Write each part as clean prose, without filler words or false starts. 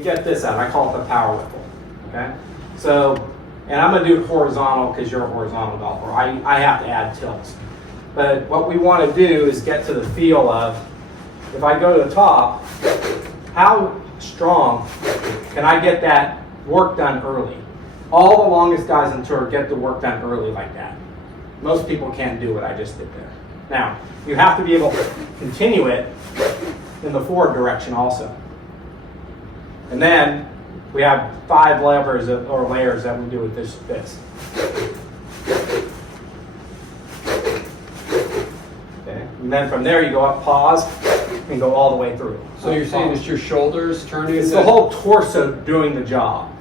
we get this out. I call it the power whiffle. Okay? So, and I'm going to do it horizontal because you're a horizontal golfer. I have to add tilts. But what we want to do is get to the feel of, if I go to the top, how strong can I get that work done early? All the longest guys on tour get the work done early like that. Most people can't do what I just did there. Now, you have to be able to continue it in the forward direction also. And then we have 5 levers or layers that we do with this. Okay. And then from there you go up, pause, and go all the way through. So you're saying it's your shoulders turning? It's the whole torso doing the job.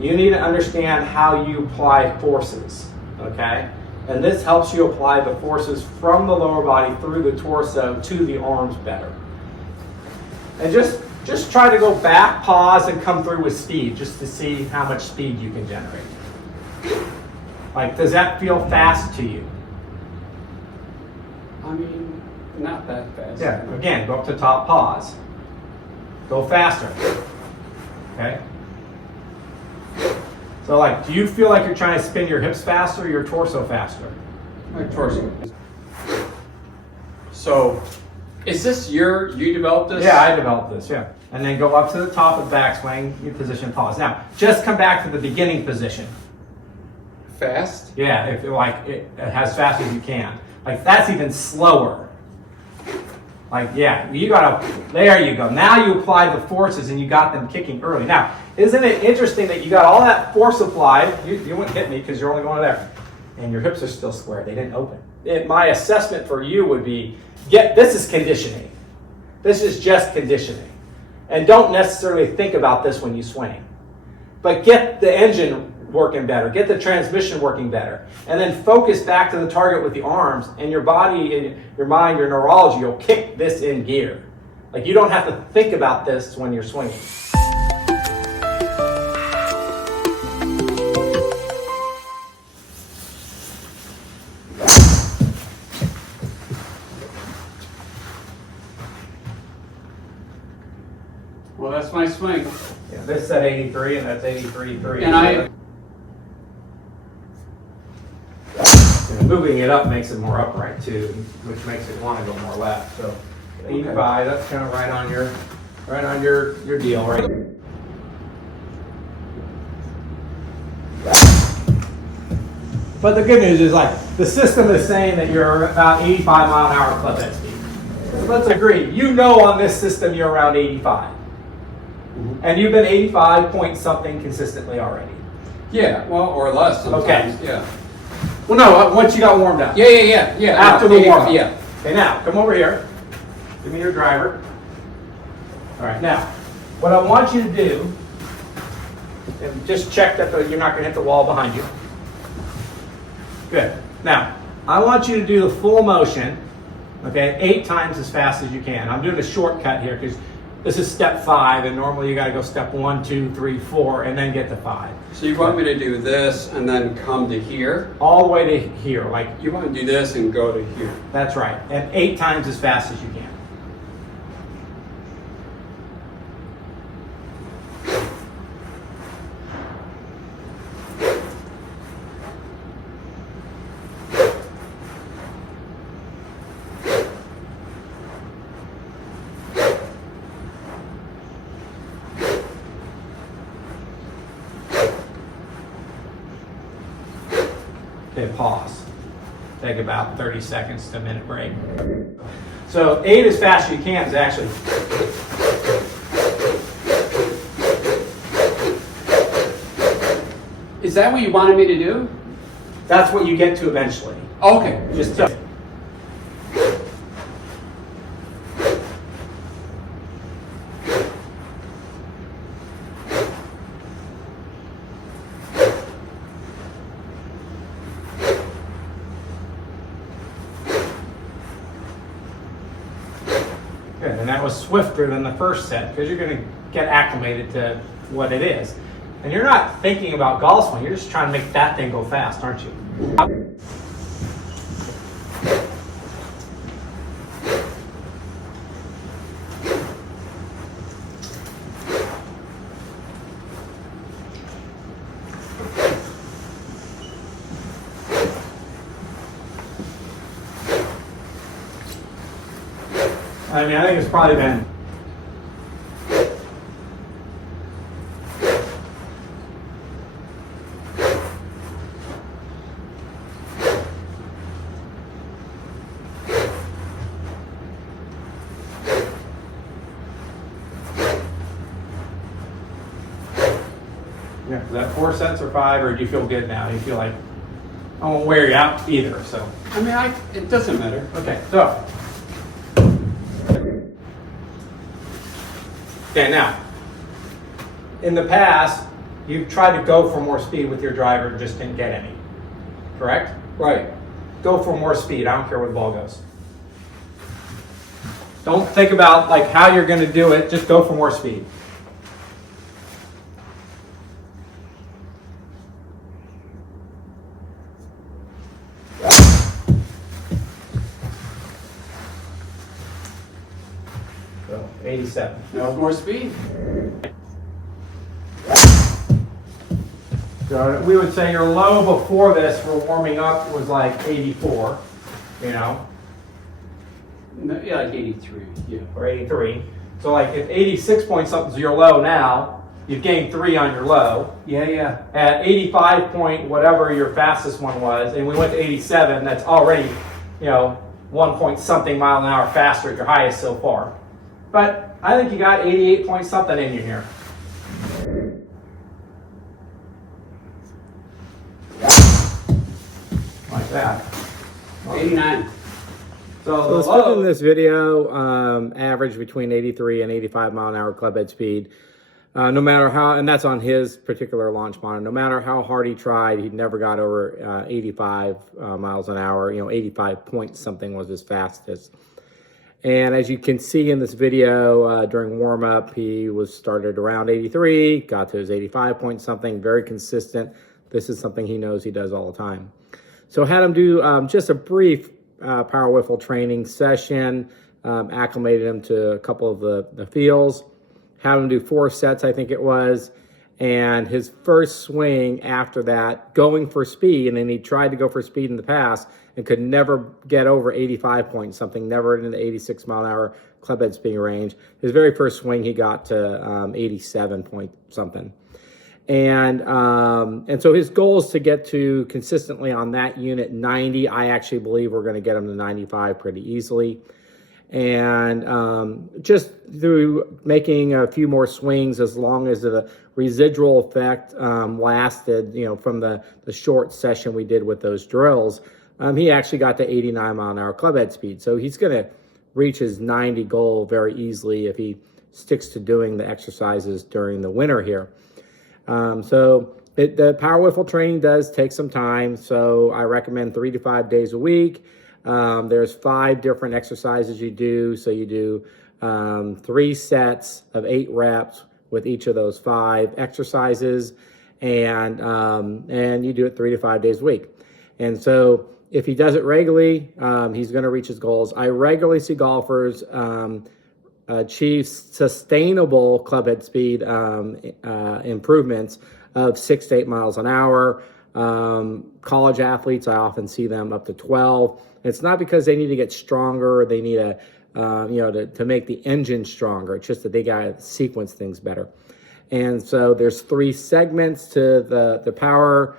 You need to understand how you apply forces, okay? And this helps you apply the forces from the lower body through the torso to the arms better. And just try to go back, pause, and come through with speed just to see how much speed you can generate. Like, does that feel fast to you? I mean, not that fast. Yeah, again, go up to top, pause. Go faster, okay? So like, do you feel like you're trying to spin your hips faster or your torso faster? My torso. So, is this you developed this? Yeah, I developed this, yeah. And then go up to the top of backswing, you position, pause. Now, just come back to the beginning position. Fast? Yeah, if as fast as you can. Like, that's even slower. Like, yeah, you gotta, there you go. Now you apply the forces and you got them kicking early. Now, isn't it interesting that you got all that force applied? You wouldn't hit me because you're only going there. And your hips are still square, they didn't open. My assessment for you would be, this is conditioning. This is just conditioning. And don't necessarily think about this when you swing. But get the engine working better, get the transmission working better, and then focus back to the target with the arms, and your body, and your mind, your neurology will kick this in gear. Like, you don't have to think about this when you're swinging. Well, that's my swing. Yeah, this is at 83, and that's 83.3. And moving it up makes it more upright too, which makes it want to go more left. So 85, that's kind of right on your deal, right? But the good news is, like, the system is saying that you're about 85 mile an hour club head speed. So let's agree, you know on this system you're around 85. And you've been 85 point something consistently already. Yeah, well, or less sometimes. Okay. Yeah. Well, no, once you got warmed up. Yeah. After the warm up. Yeah. Okay, now, come over here. Give me your driver. All right, now, what I want you to do, and just check that you're not going to hit the wall behind you. Good. Now, I want you to do the full motion, okay, 8 times as fast as you can. I'm doing a shortcut here because this is step 5, and normally you got to go step 1, 2, 3, 4, and then get to 5. So you want me to do this and then come to here? All the way to here, like, You want to do this and go to here. that's right, and 8 times as fast as you can. Okay, pause. Take about 30 seconds to a minute break. So 8 as fast as you can is actually, Is that what you wanted me to do? that's what you get to eventually. Okay. Just good, and that was swifter than the first set because you're going to get acclimated to what it is. And you're not thinking about golf swing, you're just trying to make that thing go fast, aren't you? I mean, I think it's probably been is that 4 sets or 5, or do you feel good now? Do you feel like I won't wear you out either? So I mean, it doesn't matter. okay, so okay, now in the past you've tried to go for more speed with your driver and just didn't get any. Correct? Right. Go for more speed. I don't care where the ball goes. Don't think about like how you're going to do it. Just go for more speed. So 87. Now more speed. So we would say your low before this for warming up was like 84, you know, No, yeah, like 83. Yeah. or 83. So like if 86 point something's your low now, you've gained 3 on your low. Yeah. At 85 point whatever your fastest one was, and we went to 87, that's already, you know, 1 point something mile an hour faster at your highest so far. But I think you got 88 point something in you here. Like that. 89. So the the speed in low, this video averaged between 83 and 85 mile an hour club head speed. No matter how, and that's on his particular launch monitor, no matter how hard he tried, he never got over 85 miles an hour. You know, 85 point something was his fastest. And as you can see in this video, during warm-up, he was started around 83, got to his 85 point something, very consistent. This is something he knows he does all the time. So had him do just a brief power whiffle training session, acclimated him to a couple of the feels, had him do 4 sets, I think it was, and his first swing after that, going for speed, and then he tried to go for speed in the past and could never get over 85 point something, never in the 86 mile an hour club head speed range. His very first swing, he got to 87 point something. And so his goal is to get to consistently on that unit 90. I actually believe we're going to get him to 95 pretty easily. And just through making a few more swings, as long as the residual effect lasted, you know, from the short session we did with those drills, he actually got to 89 mile an hour club head speed. So he's going to reach his 90 goal very easily if he sticks to doing the exercises during the winter here. The power whiffle training does take some time, so I recommend 3 to 5 days a week. There's 5 different exercises you do. So you do 3 sets of 8 reps with each of those 5 exercises, and you do it 3 to 5 days a week. And so if he does it regularly, he's going to reach his goals. I regularly see golfers achieve sustainable club head speed improvements of 6 to 8 miles an hour. College athletes, I often see them up to 12. It's not because they need to get stronger, or they need to make the engine stronger. It's just that they got to sequence things better. And so there's 3 segments to the power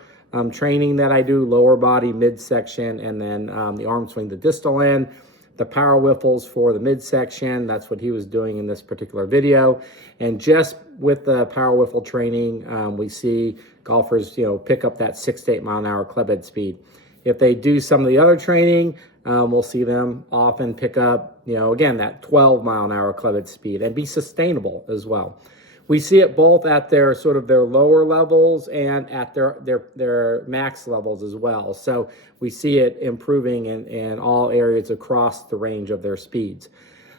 training that I do: lower body, midsection, and then the arm swing, the distal end. The power whiffles for the midsection, that's what he was doing in this particular video. And just with the power whiffle training, we see golfers, pick up that 6 to 8 mile an hour club head speed. If they do some of the other training, we'll see them often pick up, again, that 12 mile an hour club head speed, and be sustainable as well. We see it both at their lower levels and at their max levels as well. So we see it improving in all areas across the range of their speeds.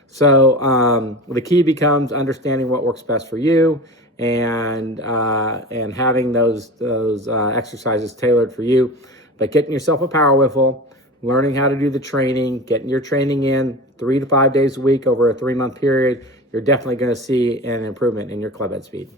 So the key becomes understanding what works best for you, and having those exercises tailored for you. But getting yourself a power whiffle, learning how to do the training, getting your training in 3 to 5 days a week over a 3-month period, you're definitely going to see an improvement in your club head speed.